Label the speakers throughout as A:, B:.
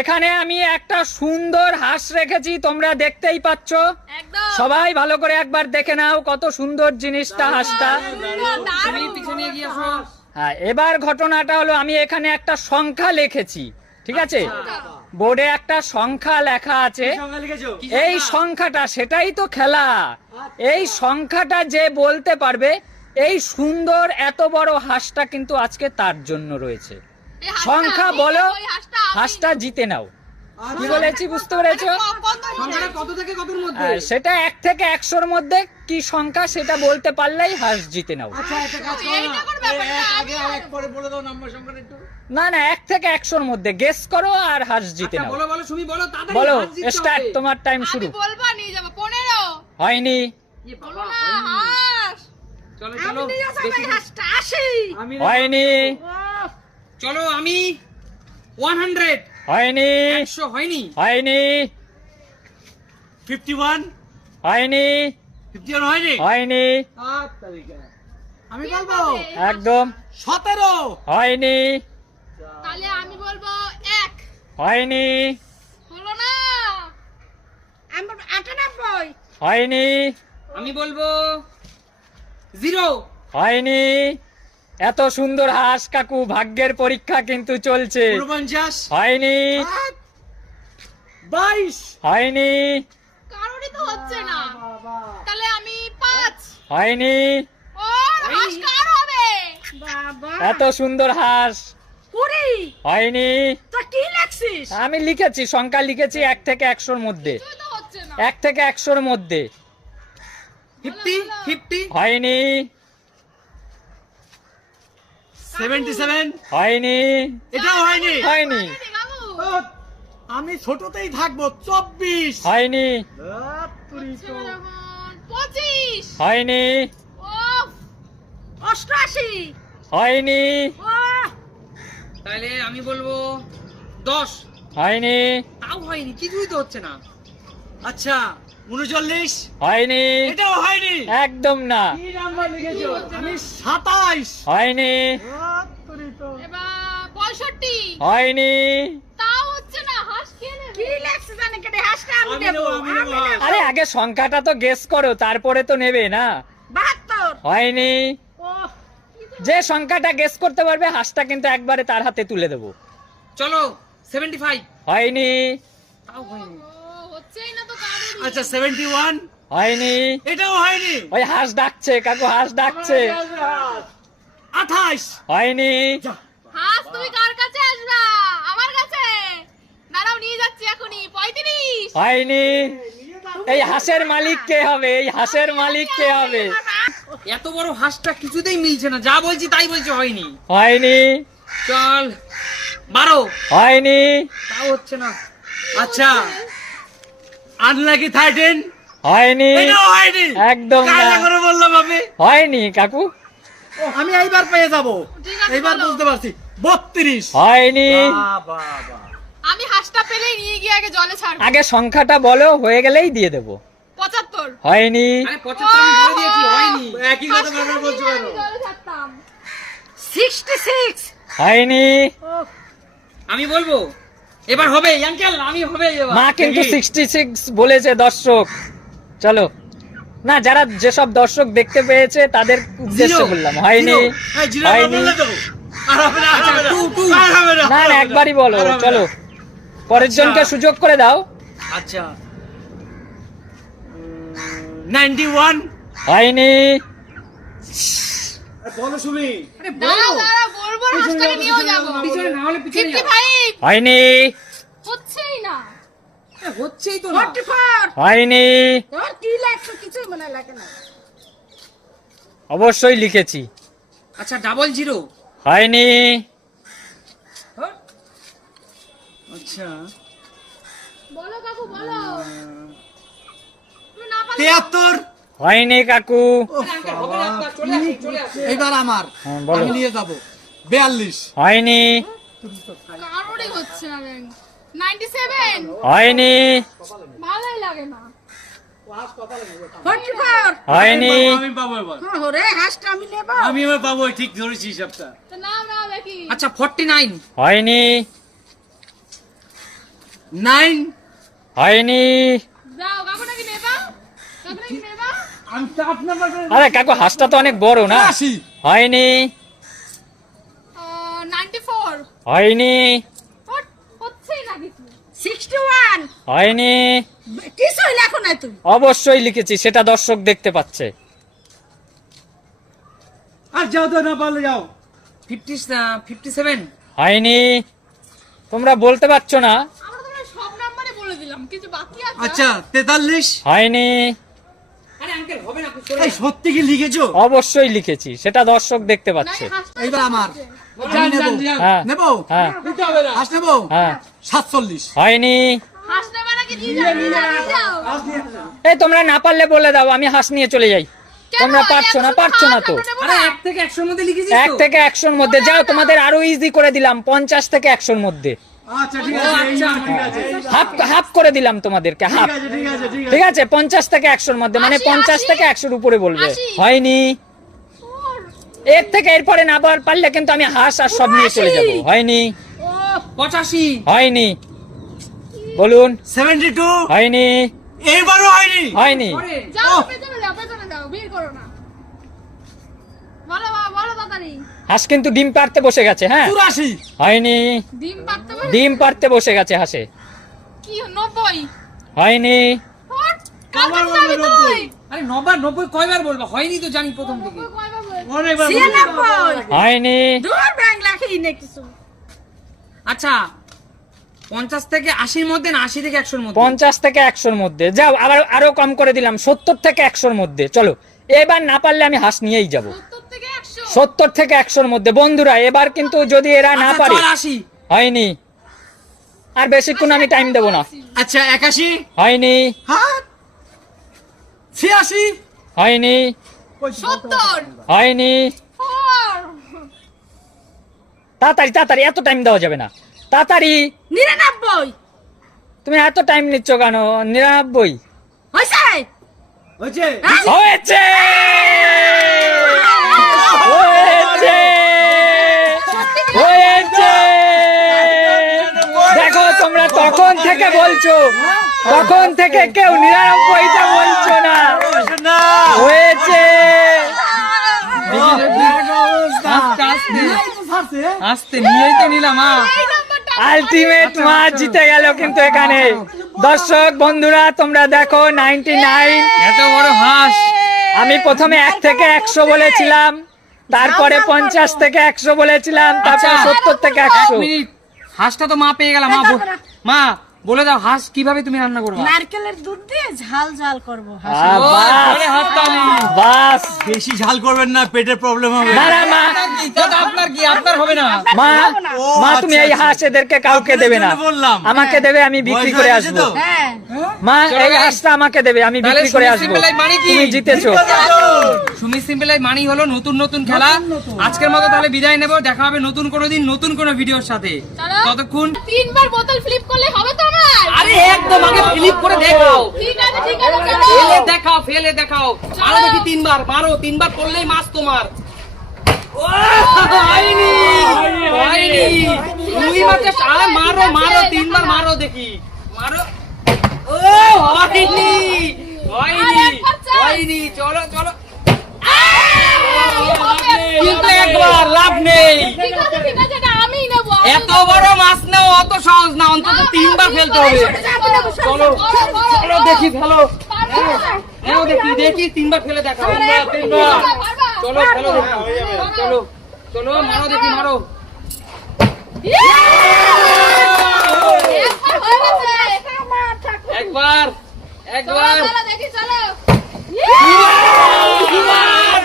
A: এখানে আমি একটা সুন্দর হাঁস রেখেছি তোমরা দেখতেই পাচ্ছ। সবাই ভালো করে একবার দেখে নাও কত সুন্দর জিনিসটা হাঁসটা। হ্যাঁ এবার ঘটনাটা হলো আমি এখানে একটা সংখ্যা লিখেছি ঠিক আছে? বোর্ডে একটা সংখ্যা লেখা আছে। এই সংখ্যাটা সেটাই তো খেলা। এই সংখ্যাটা যে বলতে পারবে এই সুন্দর এত বড় হাঁসটা কিন্তু আজকে তার জন্য রয়েছে। সংখ্যা বলো
B: হাঁসটা
A: জিতে নাও। কি বলেছি বুঝতে পেরেছ? সেটা এক থেকে একশোর মধ্যে কি সংখ্যা সেটা বলতে পারলেই হাঁস জিতে নাও।
C: আচ্ছা একটা কাজ করো
B: এইটা
C: না
B: না,
C: এক-
B: আমি
C: আগে আর এক পরে বলে দাও নাম্বার সংখ্যাটা একটু।
A: না না এক থেকে একশোর মধ্যে গেস করো আর হাঁস জিতে
C: আচ্ছা
A: নাও।
C: বলো
A: স্টার্ট তোমার টাইম শুরু।
B: বলব নিয়ে যাব। পনেরো।
A: হয়নি
C: ইয়ে
B: বলো
C: বাবা,
B: না হাঁস
C: চলো
B: আমি আসি
C: আমি
A: হয়নি।
C: 100
A: হয়নি।
C: 100 হয়নি
A: হয়নি।
C: 51
A: হয়নি?
C: 51 হয়নি
A: হয়নি
C: আমি বলব?
A: একদম।
C: 17
A: হয়নি।
B: তাহলে আমি বলব এক।
A: হয়নি।
B: হলো না। আমি বলব আটানব্বই।
A: হয়নি।
C: আমি বলব 0
A: হয়নি। এত সুন্দর হাঁস কাকু ভাগ্যের পরীক্ষা কিন্তু চলছে। হয়নি।
C: 22
A: হয়নি।
B: কারোরই তো হচ্ছে না। তাহলে আমি পাঁচ।
A: হয়নি।
B: ও হাঁস কার হবে? বাবা।
A: এত সুন্দর হাঁস।
B: কুড়ি।
A: হয়নি।
B: কি লেখছিস?
A: আমি লিখেছি সংখ্যা লিখেছি এক থেকে একশোর মধ্যে।
B: কিছুই তো হচ্ছে না।
A: এক থেকে একশোর মধ্যে।
C: 50 50
A: হয়নি।
C: 77
A: হয়নি।
C: এটাও হয়নি?
A: হয়নি।
C: আমি ছোটতেই থাকব 24
A: হয়নি।
B: পঁচিশ।
A: হয়নি।
B: অষ্টআশি।
A: হয়নি।
C: তাহলে আমি বলব 10
A: হয়নি।
C: তাও হয়নি কিছুই তো হচ্ছে না। আচ্ছা 39
A: হয়নি।
C: এটাও হয়নি।
A: একদম না।
C: কি নাম্বার লিখেছো? আমি 27
A: হয়নি।
B: পঁয়ষট্টি।
A: হয়নি। আরে আগে সংখ্যাটা তো গেস করো তারপরে তো নেবে না? হয়নি। যে সংখ্যাটা গেস করতে পারবে হাঁসটা কিন্তু একবারে তার হাতে তুলে দেবো।
C: চলো
A: সেভেন্টি
C: ফাইভ হয়নি। আচ্ছা 71
A: হয়নি।
C: এটাও হয়নি।
A: ওই হাঁস ডাকছে কাকু হাঁস ডাকছে।
C: 28
A: হয়নি।
B: হাঁস তুমি কার কাছে আসবা? আমার কাছে। দাঁড়াও নিয়ে যাচ্ছি এখনই। পঁয়ত্রিশ।
A: হয়নি। এই হাঁসের মালিক কে হবে? এই হাঁসের মালিক কে হবে?
C: এত বড় হাঁসটা কিছুতেই মিলছে না। যা বলছি তাই বলছে হয়নি।
A: হয়নি।
C: চল। বারো।
A: হয়নি।
C: তাও হচ্ছে না। আচ্ছা। আনলাকি থার্টিন
A: হয়নি।
C: হয়নি।
A: একদম না।
C: করে বললাম আমি?
A: হয়নি কাকু।
C: আমি এইবার পেয়ে যাব।
B: ঠিক আছে,
C: এইবার। বুঝতে পারছি। বত্রিশ।
A: হয়নি।
B: আমি হাঁসটা পেলেই নিয়ে গিয়ে আগে জলে ছাড়বো।
A: আগে সংখ্যাটা বলো হয়ে গেলেই দিয়ে দেবো।
B: পঁচাত্তর।
A: হয়নি।
C: আরে পঁচাত্তর আমি বলে দিয়েছি হয়নি। একই কথা বারবার বলছো কেন?
B: আমি জলে ছাড়তাম। Sixty six.
A: হয়নি।
C: আমি বলব এবার হবে আঙ্কেল আমি হবে এবার।
A: মা কিন্তু
C: দেখি।
A: সিক্সটি সিক্স বলেছে দর্শক। চলো। না যারা যেসব দর্শক দেখতে পেয়েছে তাদের উদ্দেশ্য বললাম হয়নি।
C: হ্যাঁ,
A: হয়নি।
C: হবে না, না।
A: একবারই বলো চলো। পরের
C: আচ্ছা।
A: জনকে সুযোগ করে দাও।
C: আচ্ছা। নাইনটি ওয়ান
A: হয়নি। হয়নি।
B: হচ্ছেই না।
C: হচ্ছেই তো
A: হয়নি।
B: কি লাগছে? কিছুই মনে লাগে না।
A: অবশ্যই লিখেছি।
C: আচ্ছা ডাবল জিরো
A: হয়নি।
C: আচ্ছা।
B: বলো কাকু বলো। তুমি না পারলে
C: তিয়াত্তর।
A: হয়নি কাকু।
C: এইবার আমার।
A: হ্যাঁ,
C: আমি নিয়ে যাব। বিয়াল্লিশ।
A: হয়নি।
B: কারোরই হচ্ছে না ব্যাংক। Ninety seven.
A: হয়নি।
B: ভালোই লাগে না।
A: হয়নি।
C: আমি পাবো এবার।
B: ওরে হাঁসটা আমি নেব।
C: আমি এবার পাবো ঠিক ধরেছি হিসাবটা।
B: তো নাম নাও দেখি।
C: আচ্ছা ফর্টি নাইন
A: হয়নি।
D: নাইন
A: হয়নি আরে কাকু হাঁসটা তো অনেক বড় না? হয়নি।
B: ফোর
A: হয়নি। হয়নি।
E: কিছুই লেখো না তুমি
A: অবশ্যই লিখেছি সেটা দর্শক দেখতে পাচ্ছে।
D: আর যাও তো না পারলে যাও।
C: ফিফটি ফিফটি সেভেন
A: হয়নি। তোমরা বলতে পারছ না?
B: আমরা তো প্রায় সব নাম্বারে বলে দিলাম কিছু বাকি আছে?
D: আচ্ছা তেতাল্লিশ।
A: হয়নি
C: আরে আঙ্কেল হবে না
D: এই সত্যি কি লিখেছো?
A: অবশ্যই লিখেছি সেটা দর্শক দেখতে পাচ্ছে।
D: এইবার আমার। নেব।
A: হ্যাঁ। হ্যাঁ।
D: হাঁস নেব?
A: হ্যাঁ।
D: সাতচল্লিশ।
A: হয়নি। এই তোমরা না পারলে বলে দাও আমি হাঁস নিয়ে চলে যাই। তোমরা পারছ না পারছ না তো।
C: এক? থেকে একশোর মধ্যে
A: যাও তোমাদের আরও ইজি করে দিলাম পঞ্চাশ থেকে একশোর মধ্যে।
D: আচ্ছা ঠিক আছে
C: আচ্ছা।
A: হাফ হাফ করে দিলাম তোমাদেরকে হাফ।
D: ঠিক আছে ঠিক আছে ঠিক আছে।
A: ঠিক আছে পঞ্চাশ থেকে একশোর মধ্যে মানে পঞ্চাশ থেকে একশোর উপরে বলবে। হয়নি। এর থেকে এরপরে না পার- পারলে কিন্তু আমি হাঁস আর সব নিয়ে চলে যাব। হয়নি।
C: পঁচাশি।
A: হয়নি। বলুন।
D: Seventy two.
A: হয়নি।
D: এইবারও হয়নি।
A: হয়নি।
B: যাও। পেছনে যাও পেছনে যাও ভিড় করো না। বলো বলো তাড়াতাড়ি।
A: হাঁস কিন্তু ডিম পারতে বসে গেছে হ্যাঁ?
D: চুরাশি।
A: হয়নি।
B: ডিম পারতে পারে
A: ডিম পারতে বসে গেছে হাঁসে।
B: কি নব্বই?
A: হয়নি।
C: আরে নব্বই নব্বই কয়বার বলব? হয়নি তো জানি প্রথম থেকে।
A: হয়নি।
E: দূর ব্যাংক লেখি না কিছু।
C: আচ্ছা পঞ্চাশ থেকে আশির মধ্যে না আশি থেকে একশোর মধ্যে?
A: পঞ্চাশ থেকে একশোর মধ্যে। যাও আবার আরও কম করে দিলাম সত্তর থেকে একশোর মধ্যে। চলো এবার না পারলে আমি হাঁস নিয়েই যাব।
B: সত্তর থেকে
A: একশোর মধ্যে। বন্ধুরা এবার কিন্তু যদি এরা না
C: আচ্ছা,
A: পারে
C: আশি
A: হয়নি। আর বেশিক্ষণ আমি টাইম দেবো না।
D: আচ্ছা একাশি?
A: হয়নি।
D: হ্যাঁ। ছিয়াশি?
A: হয়নি। হয়নি। তাড়াতাড়ি তাড়াতাড়ি এত টাইম দেওয়া যাবে না। তাড়াতাড়ি।
E: নিরানব্বই।
A: তুমি এত টাইম নিচ্ছ কেন? নিরানব্বই।
E: হয়েছে।
D: হয়েছে!
A: দেখো তোমরা তখন থেকে বলছো তখন থেকে কেউ নিরানব্বইটা বলছো না। হয়েছে।
C: আস্তে নিয়েই তো নিলাম আ।
A: আলটিমেট মাছ জিতে গেল কিন্তু এখানে। দর্শক বন্ধুরা তোমরা দেখো নাইনটি নাইন
C: এত বড় হাঁস।
A: আমি প্রথমে এক থেকে একশো বলেছিলাম। তারপরে পঞ্চাশ থেকে একশো বলেছিলাম তারপর
C: আচ্ছা।
A: সত্তর থেকে একশো।
C: হাসটা হাঁসটা তো মা পেয়ে গেলাম মা বল- মা বলে দাও হাঁস কীভাবে তুমি রান্না করবে?
E: নারকেলের দুধ দিয়ে ঝাল ঝাল করব
A: বাস।
D: বেশি ঝাল করবেন না পেটের প্রবলেম হবে।
A: না না মা।
C: আপনার কি আপনার হবে না।
A: মা মা তুমি এই। হাঁস এদেরকে কাউকে দেবে না। আমাকে দেবে আমি বিক্রি করে আসব। মা এই। হাঁসটা আমাকে দেবে আমি বিক্রি করে আসব।
C: মানে?
A: তুমি জিতেছো।
C: সুমি সিম্পলাই মানি হলো নতুন নতুন খেলা। আজকের মতো তাহলে বিদায় নেব। দেখা হবে নতুন কোনো দিন নতুন কোনো ভিডিওর সাথে। ততক্ষণ
B: তিনবার বোতল ফ্লিপ করলে হবে তো
C: আরে একদম আগে ফ্লিপ করে দেখাও। ফেলে দেখাও ফেলে দেখাও। মারো দেখি তিনবার মারো তিনবার করলেই মাছ তোমার। দুই মাত্র আরে মারো মারো তিনবার মারো দেখি। মারো। ও হয়নি হয়নি হয়নি চলো চলো। কিন্তু একবার লাভ নেই। এত বড় মাছ নাও অত সহজ না অন্তত তিনবার ফেলতে হবে। চলো চলো দেখি ফেলো। হ্যাঁ দেখি দেখি তিনবার ফেলে দেখা তিনবার। চলো ফেলো চলো চলো মারো দেখি মারো। একবার একবার।
B: দেখি
C: দুবার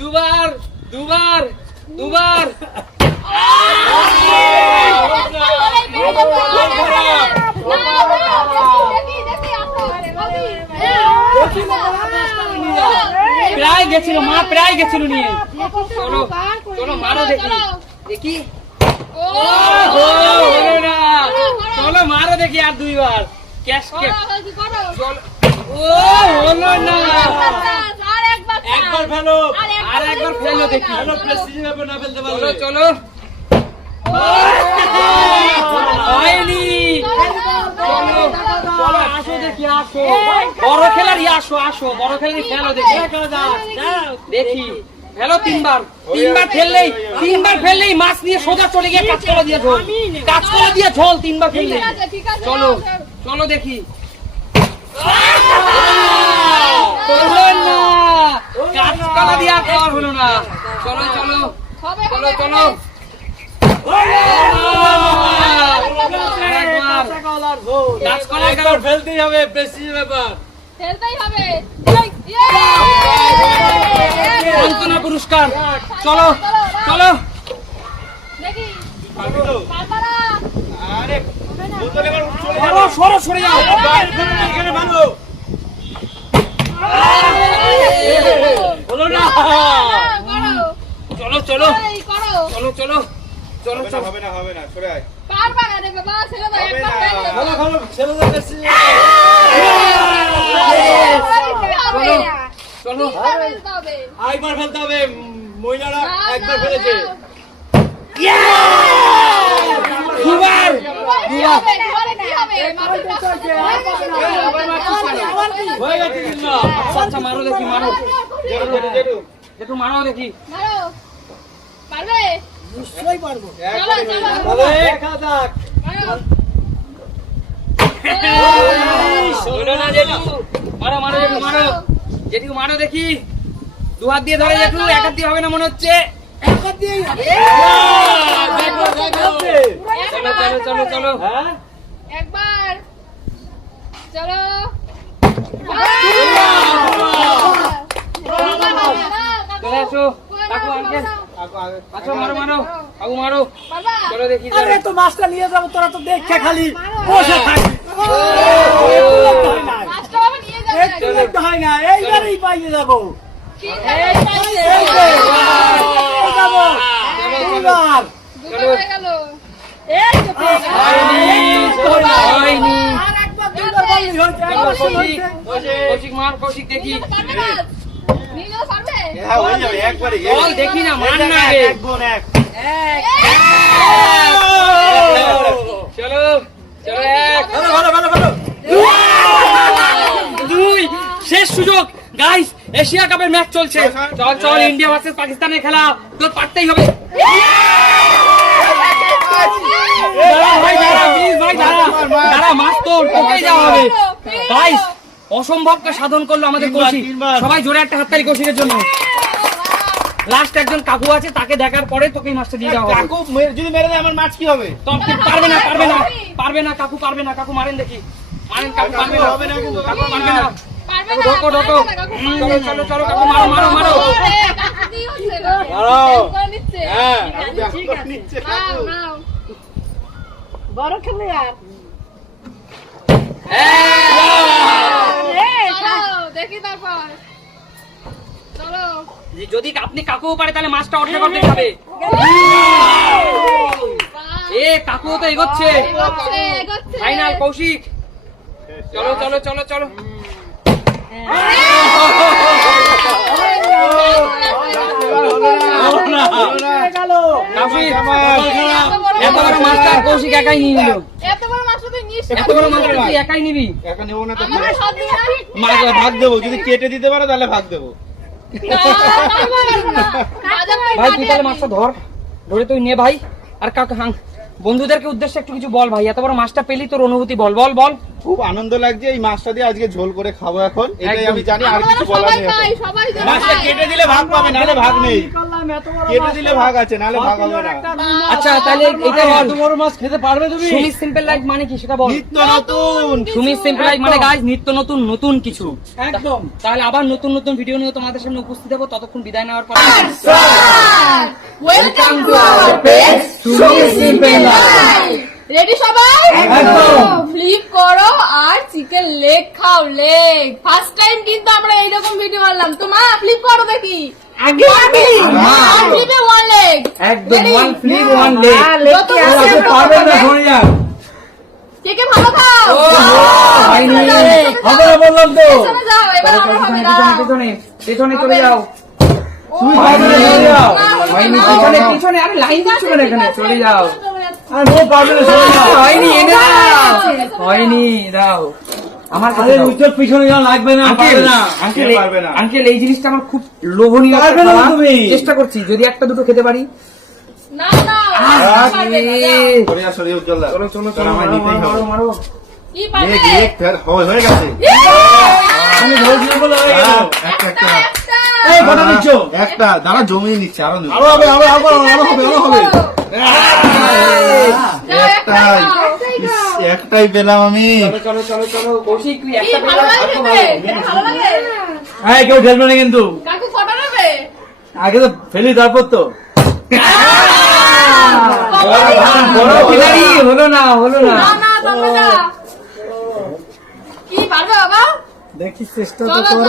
C: দুবার দুবার দুবার। গেছিল মা প্রায় গেছিল নিয়ে। চলো চলো মারো দেখি। দেখি। ও! না। চলো মারো দেখি আর দুইবার। ক্যাশ ও হলো না।
D: একবার ফেলো।
C: আর একবার ফেলো দেখি। চলো। হয়নি। বড় খেলারই আসো আসো। বড় খেলারই খেলো দেখি। দেখি। খেলো তিনবার। তিনবার ফেললেই তিনবার ফেললেই মাছ নিয়ে সোজা চলে গিয়ে কাঁচকলা দিয়ে ঝোল। কাঁচকলা দিয়ে ঝোল তিনবার ফেললেই। চলো চলো দেখি। না। কাঁচকলা দিয়ে আর হলো না। চলো চলো। চলো চলো।
D: ফেলতেই হবে প্রেসিজ ব্যাপার
B: ফেলতেই হবে
C: সান্ত্বনা পুরস্কার চলো চলো। সরো সরো যাও
D: এখানে ভালো
C: চলো চলো চলো চলো। চলো চলো
D: হবে না হবে না সরে আয়
B: পারবা না রে বাবা ছেলে তো একবার
D: ভালো ভালো প্রেসিজ
B: হবে না।
C: চলো
B: ফেলতে
D: আরেকবার ফেলতে হবে মহিলারা একবার ফেলেছে।
C: দুবার
B: কাছে
D: হয়ে
C: আচ্ছা আচ্ছা মারো দেখি মারো একটু মারো দেখি
B: মারো। পারবে?
D: হয়ে যাবে।
B: চলো,
D: দেখা যাক
B: মারো।
C: মারো মারো জেঠু মারো জেঠু মারো দেখি দু হাত দিয়ে ধরে জেঠু এক হাত দিয়ে হবে না মনে হচ্ছে
D: দেখো দেখো
C: চলো চলো চলো
D: হ্যাঁ
B: একবার চলো
C: চলে আসো আচ্ছা মারো মারো কাকু মারো। চলো দেখি।
D: আরে তো মাছটা নিয়ে যাব তোরা তো দেখে খালি। বসে থাকি। হয় না এইবারেই পাইয়ে যাব।
C: দেখি।
D: হ্যাঁ
C: বল দেখি না না চলো চলো এক। দুই শেষ সুযোগ। গাইস এশিয়া কাপের ম্যাচ চলছে। চল চল। ইন্ডিয়া ভার্সেস পাকিস্তানের খেলা। তোর পারতেই হবে। দাঁড়া ভাই দাঁড়া প্লিজ ভাই দাঁড়া। দাঁড়া মাছ তোর তোকেই যাওয়া হবে। গাইস অসম্ভবকে সাধন করল আমাদের কৌশিক সবাই জোরে একটা হাততালি কৌশিকের জন্য লাস্ট একজন কাকু আছে তাকে দেখার পরে তোকেই মাছটা দিয়ে দেওয়া হবে
D: কাকু যদি মেরে দেয় আমার মাছ কি হবে
C: পারবে না পারবে না পারবে না কাকু পারবে না কাকু মারেন দেখি মারেন কাকু পারবে না
D: হবে না
C: কাকু পারবে না ঢোকো ঢোকো চলো চলো চলো কাকু মারো মারো মারো।
D: হ্যাঁ।
E: বড় খেলে আর
B: দেখি তারপর। চলো।
C: যদি আপনি কাকু পারে তাহলে মাছটা অর্ডার করতে যাবে এ কাকু তো এগোচ্ছে। ফাইনাল কৌশিক। চলো চলো চলো চলো। কৌশিক একাই নিবি
D: একা ভাগ দেবো যদি কেটে দিতে পারো তাহলে ভাগ দেবো
B: ভাই
C: তুই তাহলে মাছটা ধর, ধরে তুই নে ভাই। আর কাকা বন্ধুদেরকে উদ্দেশ্যে একটু কিছু বল ভাই, এত বড় মাছটা পেলি তোর অনুভূতি, বল বল বল।
F: খুব আনন্দ লাগছে এই মাছটা দিয়ে আজকে ঝোল করে খাব এখন এটাই আমি জানি আর কিছু বলার নেই মাছটা কেটে দিলে ভাগ পাবে নাহলে ভাগ নেই। কেটে দিলে ভাগ আছে নাহলে ভাগ হবে না।
C: আচ্ছা তাহলে এটা
D: এত বড় মাছ খেতে পারবে তুমি?
C: সুমি সিম্পল লাইফ মানে কি সেটা বল।
F: নিত্য নতুন।
C: সুমি সিম্পল লাইফ মানে গাইজ নিত্য নতুন নতুন কিছু।
D: একদম।
C: তাহলে আবার নতুন নতুন ভিডিও নিয়ে তোমাদের সামনে উপস্থিত হব। ততক্ষণ বিদায় নেওয়ার পর
B: welcome to our page Sumi simple ready সবাই? ফ্লিপ করো আর চিকেন লেগ খাও লেগ ফার্স্ট টাইম কিন্তু আমরা এইরকম ভিডিও বানালাম তো মা ফ্লিপ করো দেখি। ওয়ান লেগ
C: একদম ওয়ান ফ্লিপ ওয়ান লেগ
D: পারবে না সরে যাও
B: কে কে ভালো খাও?
C: হয়নি।
D: বললাম তো
B: যাও এবার আমার হবে না।
C: পেছনে পেছনে চলে যাও।
D: তুমি
C: পিছনে পিছনে আরে লাইন দিচ্ছ না এখানে? চলে যাও। হয়নি এনে দাও। হয়নি দাও। আমার কাছে দাও।
D: উত্তর পিছনে যাওয়া লাগবে না পারবে না।
C: আঙ্কেল
F: পারবে না?
C: আঙ্কেল এই জিনিসটা আমার খুব লোভনীয় একটা
D: পারবে না
C: খাবার।
D: তুমি।
C: চেষ্টা করছি যদি একটা দুটো খেতে পারি।
B: না না পারবে না, যাও।
F: সরিয়া সরিয়া উজ্জ্বল দা।
C: চলো চলো চলো।
F: আমার
C: মারো,
F: নিতেই হবে।
C: মারো, মারো।
B: কি পারবে?
F: এক এক ফের হয়ে হয়ে গেছে।
D: তুমি ধরছিলে বলে হয়ে গেল।
F: একটা একটা
B: একটা।
D: এই কটা নিচ্ছ
F: একটা দাঁড়া জমিয়ে নিচ্ছে আরও
D: আরও হবে আরও হবে আরও হবে আরও হবে
F: একটাই। একটাই পেলাম আমি।
C: চলো চলো চলো তুই একটা তো?
D: হ্যাঁ কেউ ঠেলবে না কিন্তু? আগে তো ফেলি তারপর তো।
C: হলো না হলো না।
B: না, না, তোমরা যাও। কি পারবে বাবা?
D: দেখি চেষ্টা
B: চলো, চলো,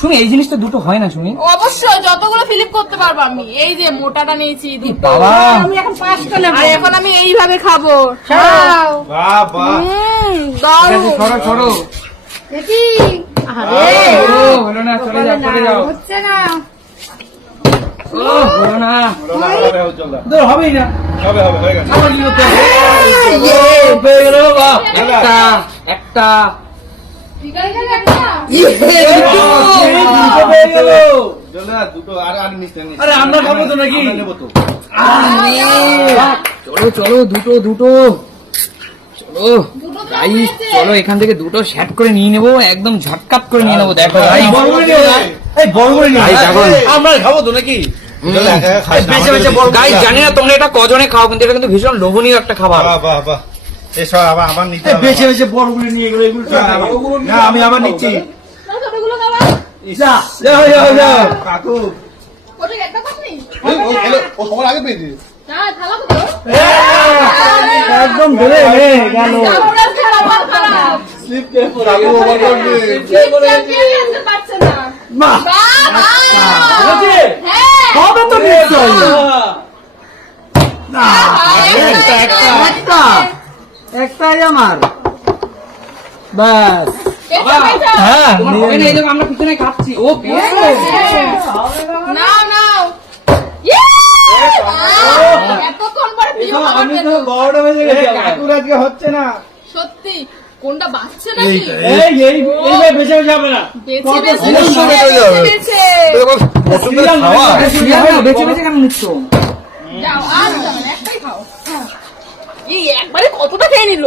D: সুমি
B: এই
C: জিনিসটা দুটো হয় না সুমি?
B: অবশ্যই যতগুলো ফিলিপ করতে পারব আমি। এই যে মোটাটা নিয়েছি দুটো।
C: বাবা?
E: আমি এখন পাঁচটা নেব।
B: আর এখন আমি এইভাবে খাব।
F: বাহ
B: হুম দারুণ।
C: সরো সরো।
B: দেখি।
C: ও, হলো না চলে যাও চলে যাও।
B: হচ্ছে না।
C: ও হলো না।
F: হলো না, হবে উজ্জ্বল দা।
D: তো হবেই না।
F: হবে হবে হয়ে গেছে।
D: আবার কি করতে হবে ও, পেয়ে গেল। বাহ
C: একটা একটা। চলো চলো দুটো দুটো চলো গাইস চলো এখান থেকে দুটো শ্যাট করে নিয়ে নেব একদম ঝটকাট করে নিয়ে নেব দেখো।
D: আমরা খাব তো নাকি
C: জানি না তোমরা এটা কজনে খাও কিন্তু এটা কিন্তু ভীষণ লোভনীয় একটা খাবার
F: বাহ বাহ এসব আবার আবার নিতে
D: বেছে বেছে বড় নিয়ে গেলো এগুলো
F: না, আমি আবার নিচ্ছি।
D: একদম ধরে নে গেল মা হয়েছে?
B: হ্যাঁ।
D: তো না
B: একটা, একটা।
D: একটাই আমার। ব্যাস।
B: এটা।
D: হ্যাঁ।
C: আমরা পিছনে খাচ্ছি ও
B: নাও ইয়ে!
D: আমি তো গেছি
F: কাকুর আজকে হচ্ছে না।
B: সত্যি কোনটা বাচ্চা নাকি?
D: এই এই এইবার বেঁচে যাবে না।
F: হয়ে
B: বেছে
C: কেন নিচ্ছ?
B: যাও আর যাও না, একটাই খাও এই একবারে কতটা খেয়ে নিল?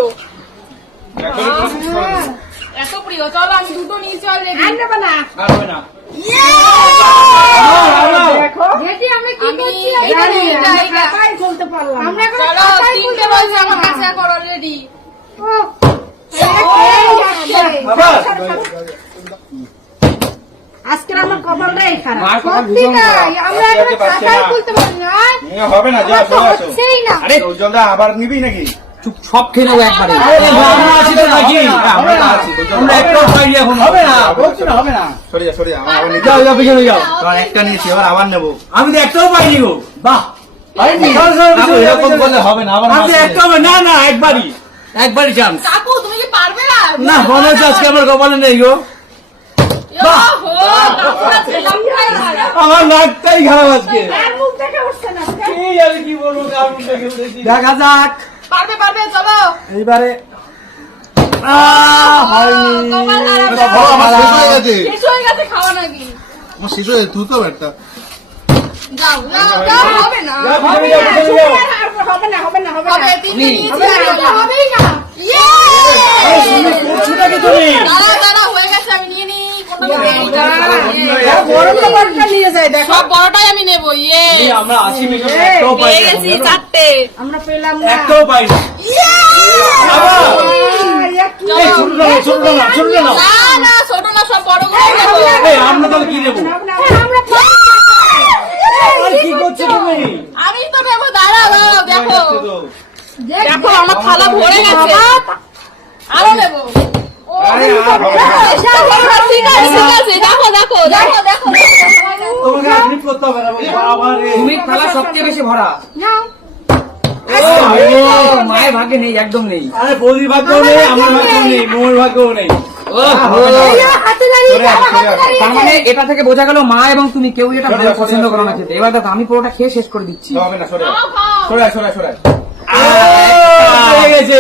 B: এত প্রিয় চলো আমি দুটো নিয়ে চল
E: আর নেবে না।
D: পারবে না।
E: আমরা আজকের আমার কপালটাই খারাপ। সত্যি তাই। আমরা খাতাই খুলতে পারি না।
F: হবে না যা চলে আসো।
C: আরে
F: আবার নিবি নাকি?
C: সব খেয়ে নেব একবারে।
D: আমরা আছি তো নাকি?
F: আমরা
D: একটাও। এখন। হবে না বলছি না হবে না।
F: সরে যা সরে যা আমার আবার
D: যাও যাও পিছনে যাও।
F: একটা নিয়েছি এবার আবার নেব।
D: আমি তো একটাও পাইনি গো। বাহ। এরকম হবে না আবার আমি একটাও না না একবারই। একবারই চান্স
B: কাকু তুমি কি পারবে না?
D: না আজকে আমার কপালে নেই গো বাহ!
B: ওহো, কাকুর আজকে লঙ্কাই খারাপ।
D: আমার নাকটাই খারাপ আজকে।
E: দেখে
D: যাক।
B: পারবে পারবে চলো।
D: এইবারে।
F: হয়ে
B: হয়ে
F: হয়ে তুই তো একটা
B: হবে না।
D: আমরা
E: পেলাম
D: একটাও পাই আমরা তাহলে কি নেব কি করছ তুমি
B: আমি তো নেব দাঁড়া দাঁড়াও দেখো দেখো আমার থালা ভরে গেছে আরও নেব
C: সবচেয়ে বেশি ভরা মায়ের ভাগ্যে নেই একদম নেই
D: আরে বৌদির ভাগ্যও নেই আমার ভাগ্যও নেই মোর ভাগ্যও নেই।
C: তার মানে এটা থেকে বোঝা গেল মা এবং তুমি কেউ এটা পছন্দ করো না খেতে এবার দেখো আমি পুরোটা খেয়ে শেষ করে দিচ্ছি
F: হবে না সরে
D: গেছে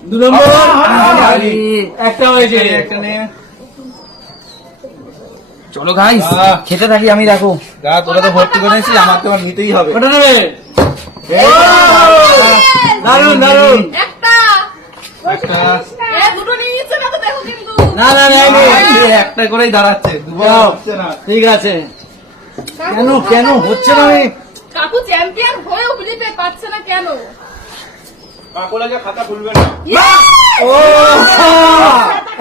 D: দু নম্বর। একটা হয়েছে।
F: একটা নে।
C: চলো
F: আহ।
C: খেতে থাকি আমি দেখো
F: যা তোরা তো ভর্তি করে নিয়েছিস আমার তো নিতেই হবে।
D: ওটা নেবে? দারুণ দারুণ
B: একটা।
F: একটা।
B: দুটো নিয়ে নিচ্ছে না তো দেখো কিন্তু।
D: না না না
F: একটা করেই দাঁড়াচ্ছে। দুবার হচ্ছে না।
D: ঠিক আছে। কেন কেন? হচ্ছে না রে?
B: কাকু চ্যাম্পিয়ন হয়েও বুঝতে পারছে না কেন?
F: কাকুলাকে খাতা খুলবে না।
D: ও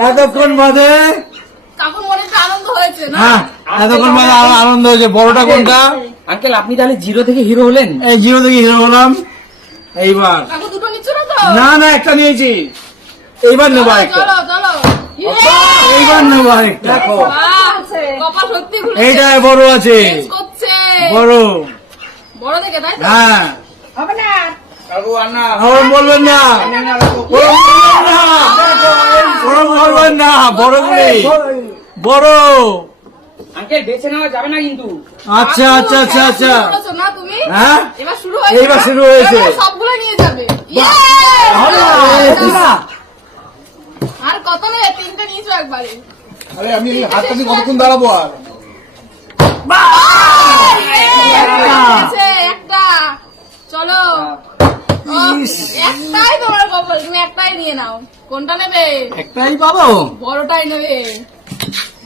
D: এতক্ষণ বাদে
B: কাকুর মনে আনন্দ হয়েছে না?
D: হ্যাঁ এতক্ষণ বাদে আরও আনন্দ হয়েছে। বড়টা কোনটা?
C: আঙ্কেল আপনি তাহলে জিরো থেকে হিরো হলেন?
D: এই জিরো থেকে হিরো হলাম। এইবার।
B: না
D: না না একটা নিয়েছি। এইবার নেব একটা
B: চলো চলো!
D: এইবার নেব আরেকটা। দেখো। এইটাই বড় আছে। বড়।
B: বড় দেখে তাই
D: হ্যাঁ।
E: হবে না।
D: বলবেন না। বলবেন না। ওরম বলবেন না বড় বড়।
C: আঙ্কেল বেছে নেওয়া যাবে না কিন্তু।
D: আচ্ছা আচ্ছা আচ্ছা আচ্ছা
B: না তুমি?
D: হ্যাঁ?
B: এবার শুরু হয়েছে।
D: এইবার শুরু হয়েছে।
B: সবগুলো নিয়ে যাবে। আর কত নেই তিনটে নিয়েছো একবারে।
F: আরে আমি এই হাতটা নিয়ে কতক্ষণ দাঁড়াবো আর?
B: একটা। চলো। একটাই তোমার কপাল তুমি একটাই নিয়ে নাও কোনটা নেবে
D: একটাই পাবো
B: বড়টাই নেবে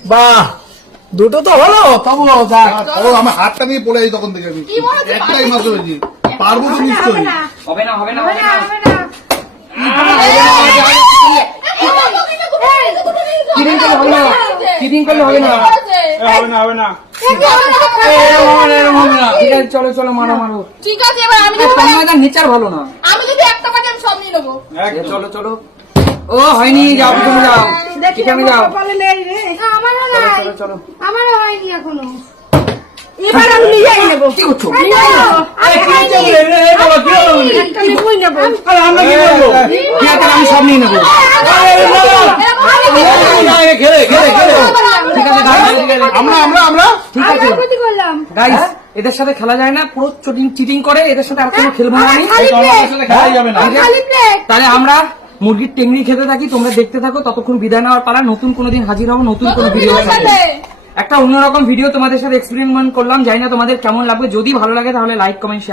D: বাহ দুটো তো হলো তবু।
F: ও আমার হাতটা নিয়ে পড়ে যাই তখন থেকে আমি
B: মনে
F: একটাই মাত্র হয়েছি পারব তো নিশ্চয়ই
C: হবে না হবে না হবে না চিটিং করলে হবে না? কিডিং করলে হবে না?
F: হবে না হবে না।
C: ঠিক আছে চলো চলো মারো মারো।
B: ঠিক আছে এবার আমি যদি
C: নেচার ভালো না।
B: আমি যদি একটা পাটি আমি সব নিয়ে নেব।
C: চলো চলো। ও হয়নি যাও যাও।
E: দেখি
C: যাও।
E: কপালে নেই রে।
G: আমারও
C: চলো
G: নাই
C: চলো চলো
G: আমারও হয়নি এখনও।
E: এবার আমি নেব
C: কি করছ আমি সব নিয়ে নেব।
F: আমরা আমরা আমরা
C: ঠিক আছে গাইস এদের সাথে খেলা যায় না পুরো চিটিং চিটিং করে এদের সাথে আর কোনো খেলব না তাহলে আমরা মুরগির টেংরি খেতে থাকি তোমরা দেখতে থাকো ততক্ষণ বিদায় নেওয়ার পালা নতুন কোনোদিন হাজির হব নতুন কোনো ভিডিও একটা অন্যরকম ভিডিও তোমাদের সাথে এক্সপেরিমেন্ট করলাম। জানি না তোমাদের কেমন লাগবে। যদি ভালো লাগে তাহলে লাইক কমেন্ট